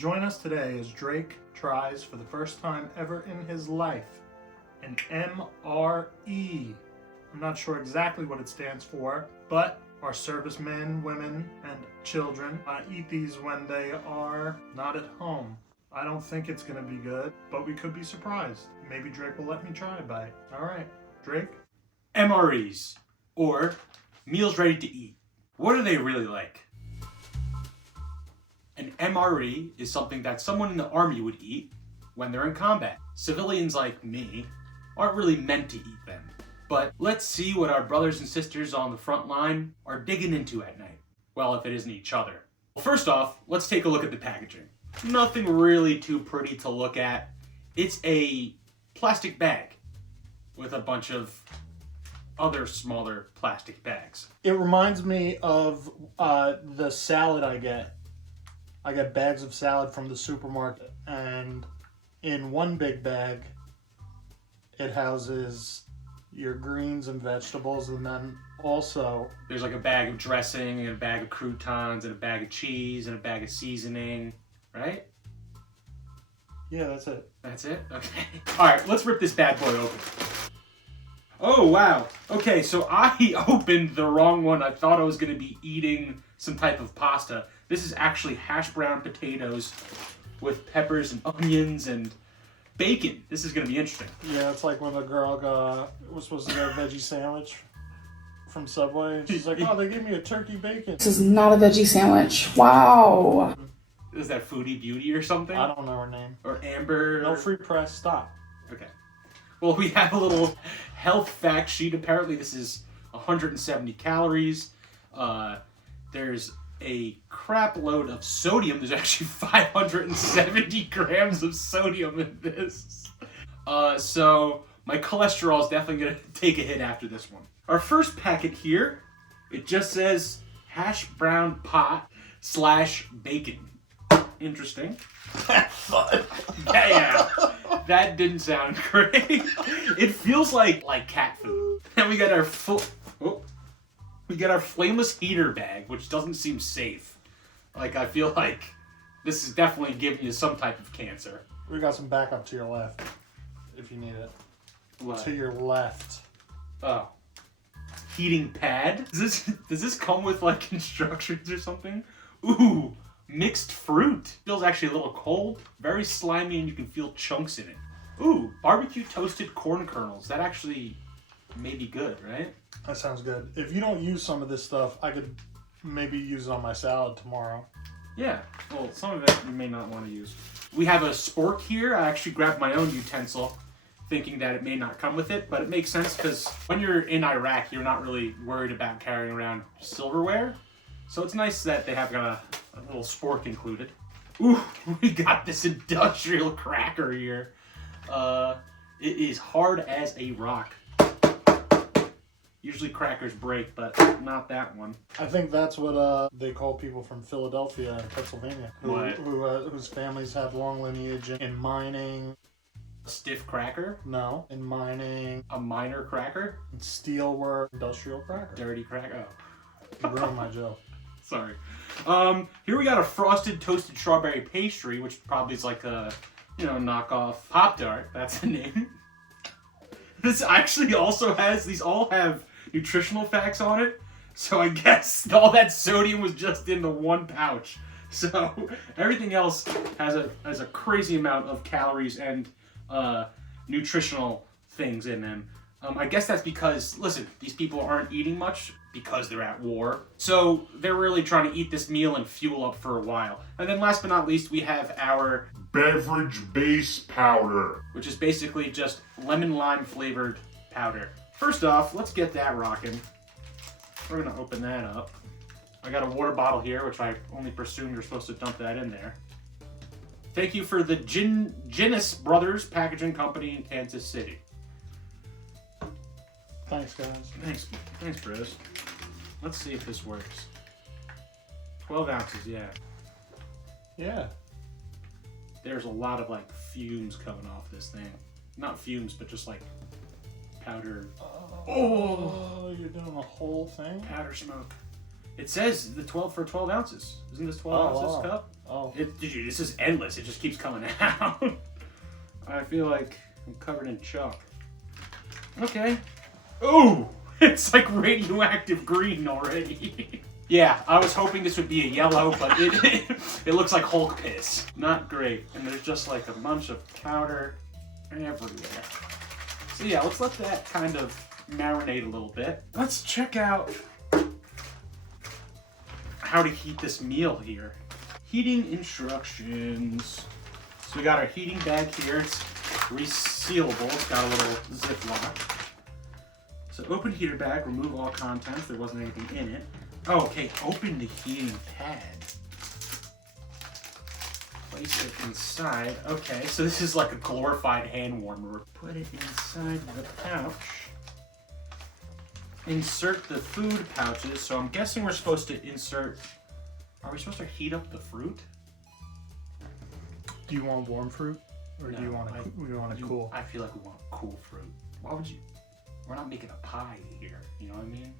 Join us today as Drake tries for the first time ever in his life an MRE. I'm not sure exactly what it stands for, but our servicemen, women, and children eat these when they are not at home. I don't think it's going to be good, but we could be surprised. Maybe Drake will let me try a bite. All right, Drake? MREs, or meals ready to eat. What are they really like? An MRE is something that someone in the army would eat when they're in combat. Civilians like me aren't really meant to eat them. But let's see what our brothers and sisters on the front line are digging into at night. Well, if it isn't each other. Well, first off, let's take a look at the packaging. Nothing really too pretty to look at. It's a plastic bag with a bunch of other smaller plastic bags. It reminds me of the salad I get. I get bags of salad from the supermarket, and in one big bag, it houses your greens and vegetables, and then also There's like a bag of dressing and a bag of croutons and a bag of cheese and a bag of seasoning, right? yeah, that's it. That's it? Okay. All right, let's rip this bad boy open. Oh, wow. Okay, so I opened the wrong one. I thought I was going to be eating some type of pasta. This is actually hash brown potatoes with peppers and onions and bacon. This is going to be interesting. Yeah, it's like when the girl was supposed to get a veggie sandwich from Subway, and she's like, "Oh, they gave me a turkey bacon." This is not a veggie sandwich. Wow. Is that Foodie Beauty or something? I don't know her name. Or Amber? No free press. Stop. Okay. Well, we have a little health fact sheet. Apparently, this is 170 calories. There's a crap load of sodium. There's actually 570 grams of sodium in this. So my cholesterol is definitely going to take a hit after this one. Our first packet here, it just says hash brown pot / bacon. Interesting. Fun. Yeah. That didn't sound great. It feels like cat food. And we got our we got our flameless heater bag, which doesn't seem safe. Like, I feel like this is definitely giving you some type of cancer. We got some backup to your left, if you need it. What? To your left. Oh. Heating pad? Does this come with like instructions or something? Ooh, mixed fruit. Feels actually a little cold, very slimy, and you can feel chunks in it. Ooh, barbecue toasted corn kernels. That actually may be good, right? That sounds good. If you don't use some of this stuff, I could maybe use it on my salad tomorrow. Yeah, well, some of it you may not want to use. We have a spork here. I actually grabbed my own utensil, thinking that it may not come with it, but it makes sense because when you're in Iraq, you're not really worried about carrying around silverware. So it's nice that they have got a little spork included. Ooh, we got this industrial cracker here. It is hard as a rock. Usually crackers break, but not that one. I think that's what they call people from Philadelphia and Pennsylvania, whose families have long lineage in mining. Stiff cracker? No, in mining, A minor cracker? steelwork, industrial cracker. Dirty cracker? Oh. You ruined my joke. Sorry. Here we got a frosted toasted strawberry pastry, which probably is like a, knockoff Pop-Tart. That's the name. This actually also has, these all have nutritional facts on it. So I guess all that sodium was just in the one pouch. So everything else has a crazy amount of calories and nutritional things in them. I guess that's because, listen, these people aren't eating much because they're at war. So they're really trying to eat this meal and fuel up for a while. And then last but not least, we have our beverage base powder, which is basically just lemon lime flavored powder. First off, let's get that rocking. We're gonna open that up. I got a water bottle here, which I only presumed you're supposed to dump that in there. Thank you for the Guinness Brothers Packaging Company in Kansas City. Thanks, guys. Thanks, bros. Let's see if this works. 12 ounces, yeah. Yeah. There's a lot of fumes coming off this thing. Not fumes, but just powder. Oh, you're doing the whole thing? Powder smoke. It says the 12 ounces. Isn't this 12 ounces wow. cup? Oh. Dude, this is endless. It just keeps coming out. I feel like I'm covered in chalk. Okay. Oh, it's like radioactive green already. Yeah, I was hoping this would be a yellow, but it looks like Hulk piss. Not great. And there's just like a bunch of powder everywhere. So yeah, let's let that kind of marinate a little bit. Let's check out how to heat this meal here. Heating instructions. So we got our heating bag here. It's resealable. It's got a little Ziploc. So open heater bag, remove all contents. There wasn't anything in it. Oh, okay, open the heating pad. Place it inside. Okay, so this is like a glorified hand warmer. Put it inside the pouch. Insert the food pouches. So I'm guessing we're supposed to insert... Are we supposed to heat up the fruit? Do you want warm fruit? Or do you want it cool? I feel like we want cool fruit. Why would you... We're not making a pie here, you know what I mean?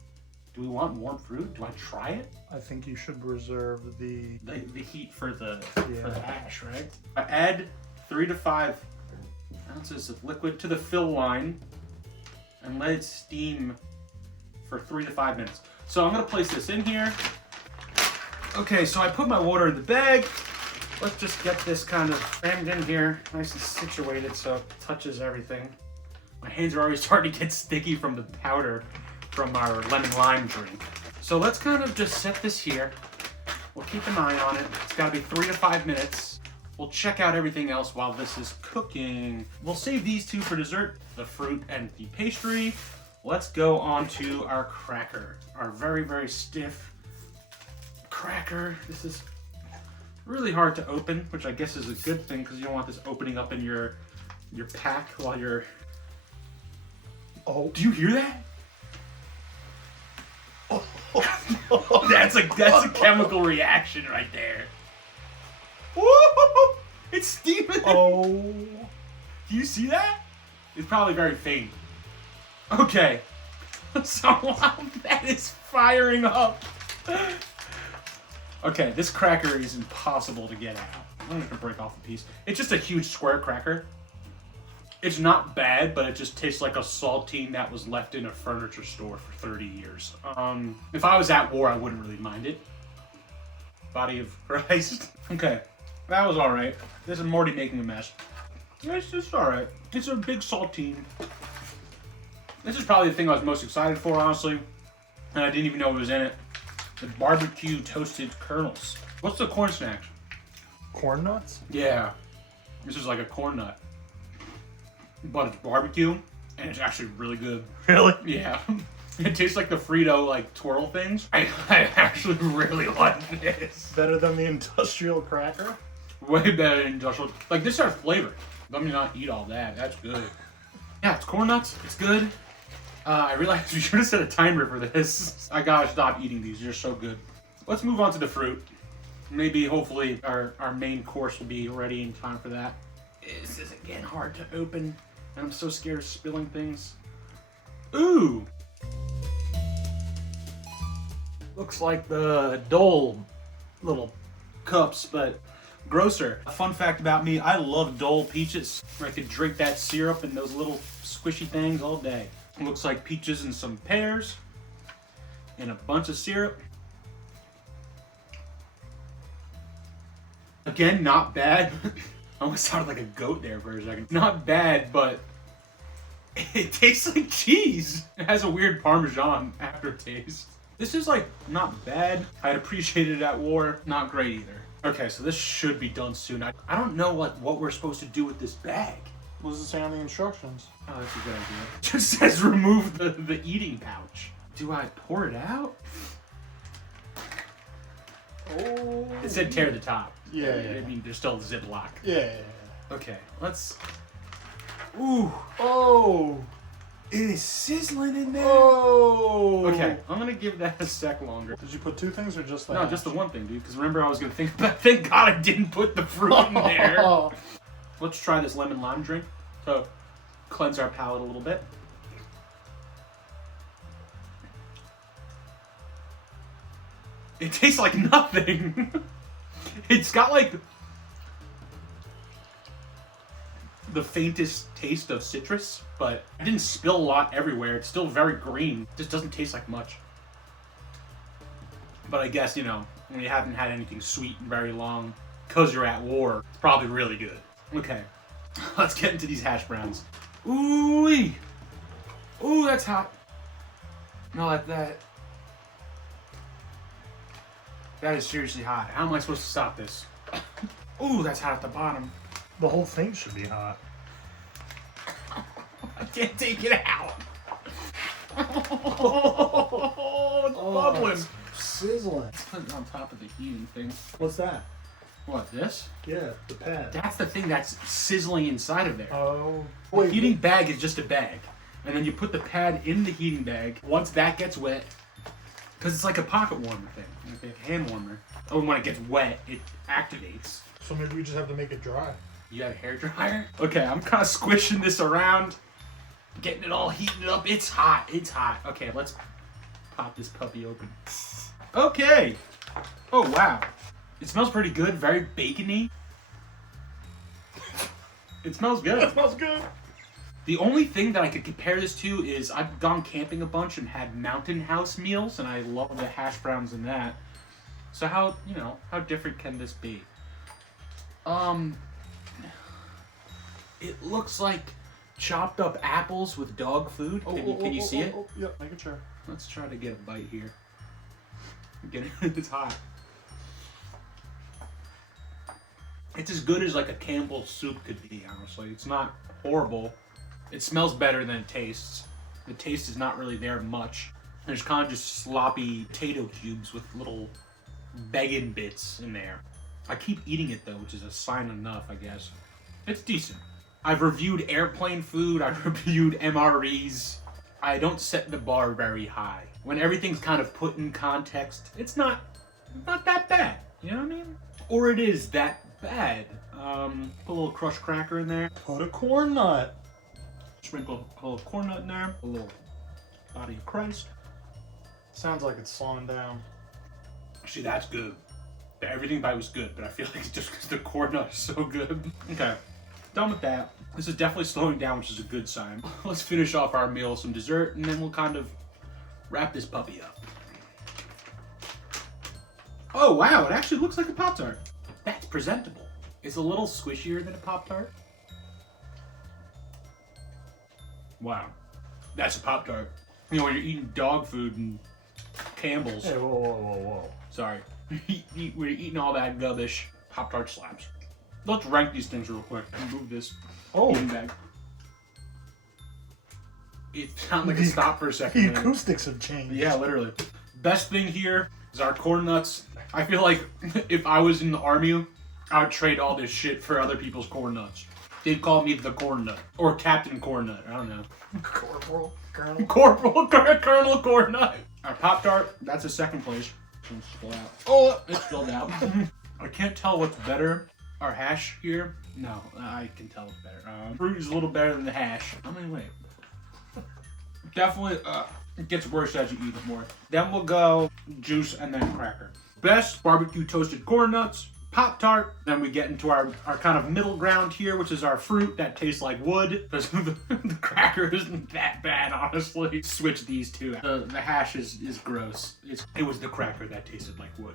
Do we want warm fruit? Do I try it? I think you should reserve the heat for the ash, right? I add 3 to 5 ounces of liquid to the fill line and let it steam for 3 to 5 minutes. So I'm gonna place this in here. Okay, so I put my water in the bag. Let's just get this kind of crammed in here, nice and situated so it touches everything. My hands are already starting to get sticky from the powder from our lemon lime drink. So let's kind of just set this here. We'll keep an eye on it. It's gotta be 3 to 5 minutes. We'll check out everything else while this is cooking. We'll save these two for dessert, the fruit and the pastry. Let's go on to our cracker. Our very, very stiff cracker. This is really hard to open, which I guess is a good thing because you don't want this opening up in your pack while you're... Oh, do you hear that? Oh, that's a chemical reaction right there. Woo! It's steaming. Oh. Do you see that? It's probably very faint. Okay. So while that is firing up. Okay, this cracker is impossible to get out. I'm just gonna break off a piece. It's just a huge square cracker. It's not bad, but it just tastes like a saltine that was left in a furniture store for 30 years. If I was at war, I wouldn't really mind it. Body of Christ. Okay, that was all right. This is Morty making a mess. It's just all right. It's a big saltine. This is probably the thing I was most excited for, honestly, and I didn't even know it was in it. The barbecue toasted kernels. What's the corn snack? Corn nuts? Yeah, this is like a corn nut. But it's barbecue, and it's actually really good. Really? Yeah. It tastes like the Frito, like, twirl things. I actually really like this. Better than the industrial cracker? Way better than industrial. Like, this has flavor. Let me not eat all that. That's good. Yeah, it's corn nuts. It's good. I realized we should have set a timer for this. I gotta stop eating these. They're so good. Let's move on to the fruit. Maybe, hopefully, our main course will be ready in time for that. This is, again, hard to open. And I'm so scared of spilling things. Ooh! Looks like the Dole little cups, but grosser. A fun fact about me, I love Dole peaches. I could drink that syrup and those little squishy things all day. It looks like peaches and some pears. And a bunch of syrup. Again, not bad. I almost sounded like a goat there for a second. Not bad, but it tastes like cheese. It has a weird Parmesan aftertaste. This is like not bad. I'd appreciate it at war. Not great either. Okay, so this should be done soon. I don't know what we're supposed to do with this bag. What does it say on the instructions? Oh, that's a good idea. It just says remove the eating pouch. Do I pour it out? Oh. It said tear the top. Yeah. I mean, there's still a Ziploc. Yeah. Okay, let's... Ooh. Oh. It is sizzling in there. Oh. Okay, I'm gonna give that a sec longer. Did you put two things or just that? No, just the one thing, dude. Because remember, I was gonna think about. Thank God I didn't put the fruit in there. Let's try this lemon lime drink to cleanse our palate a little bit. It tastes like nothing. It's got like the faintest taste of citrus, but it didn't spill a lot everywhere. It's still very green. It just doesn't taste like much. But I guess, you know, when you haven't had anything sweet in very long, because you're at war, it's probably really good. Okay, let's get into these hash browns. Ooh-wee. Ooh, that's hot. No, like that. That is seriously hot. How am I supposed to stop this? Ooh, that's hot at the bottom. The whole thing should be hot. I can't take it out. Oh, it's bubbling. Sizzling. Put it on top of the heating thing. What's that? What, this? Yeah, the pad. That's the thing that's sizzling inside of there. Oh. The Wait. heating bag is just a bag. And then you put the pad in the heating bag. Once that gets wet, because it's like a pocket warmer thing, like a hand warmer. Oh, and when it gets wet, it activates. So maybe we just have to make it dry. You have a hair dryer? Okay, I'm kind of squishing this around, getting it all heated up. It's hot. It's hot. Okay, let's pop this puppy open. Okay. Oh, wow. It smells pretty good. Very bacony. It smells good. That smells good. The only thing that I could compare this to is I've gone camping a bunch and had Mountain House meals, and I love the hash browns in that. So how, you know, how different can this be? It looks like chopped up apples with dog food. Can you see it? Yep, making sure. Let's try to get a bite here. Get it? It's hot. It's as good as like a Campbell's soup could be, honestly. It's not horrible. It smells better than it tastes. The taste is not really there much. There's kind of just sloppy potato cubes with little bacon bits in there. I keep eating it though, which is a sign enough, I guess. It's decent. I've reviewed airplane food, I've reviewed MREs. I don't set the bar very high. When everything's kind of put in context, it's not that bad. You know what I mean? Or it is that bad. Put a little crushed cracker in there. Put a corn nut. Sprinkle a little corn nut in there. A little body of Christ. Sounds like it's slowing down. Actually, that's good. The everything bite was good, but I feel like it's just because the corn nut is so good. Okay, done with that. This is definitely slowing down, which is a good sign. Let's finish off our meal with some dessert, and then we'll kind of wrap this puppy up. Oh wow, it actually looks like a Pop-Tart. That's presentable. It's a little squishier than a Pop-Tart. Wow, that's a Pop-Tart. You know, when you're eating dog food and Campbell's. Hey, whoa. Sorry. We're eating all that gubbish. Pop-Tart slaps. Let's rank these things real quick and move this eating bag. It sounded like it stopped for a second. The acoustics have changed. Yeah, literally. Best thing here is our corn nuts. I feel like if I was in the army, I would trade all this shit for other people's corn nuts. They'd call me the Corn Nut. Or Captain Corn Nut. I don't know. Corporal, Colonel. Colonel Corn Nut. Our Pop-Tart, that's a second place. It's spilled out. Oh, it's spilled out. I can't tell what's better. Our hash here? No, I can tell it's better. Fruit is a little better than the hash. How many wait? Definitely, it gets worse as you eat it more. Then we'll go juice and then cracker. Best barbecue toasted corn nuts, Pop-Tart. Then we get into our kind of middle ground here, which is our fruit that tastes like wood. Because the cracker isn't that bad, honestly. Switch these two. The hash is gross. It was the cracker that tasted like wood.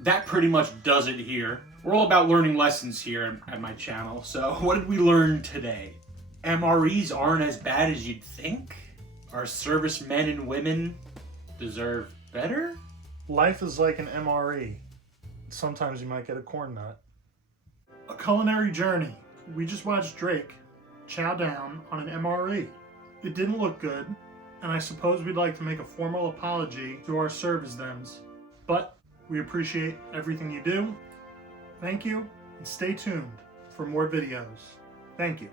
That pretty much does it here. We're all about learning lessons here at my channel. So what did we learn today? MREs aren't as bad as you'd think. Our servicemen and women deserve better? Life is like an MRE. Sometimes you might get a corn nut. A culinary journey. We just watched Drake chow down on an MRE. It didn't look good, and I suppose we'd like to make a formal apology to our service thems. But we appreciate everything you do. Thank you, and stay tuned for more videos. Thank you.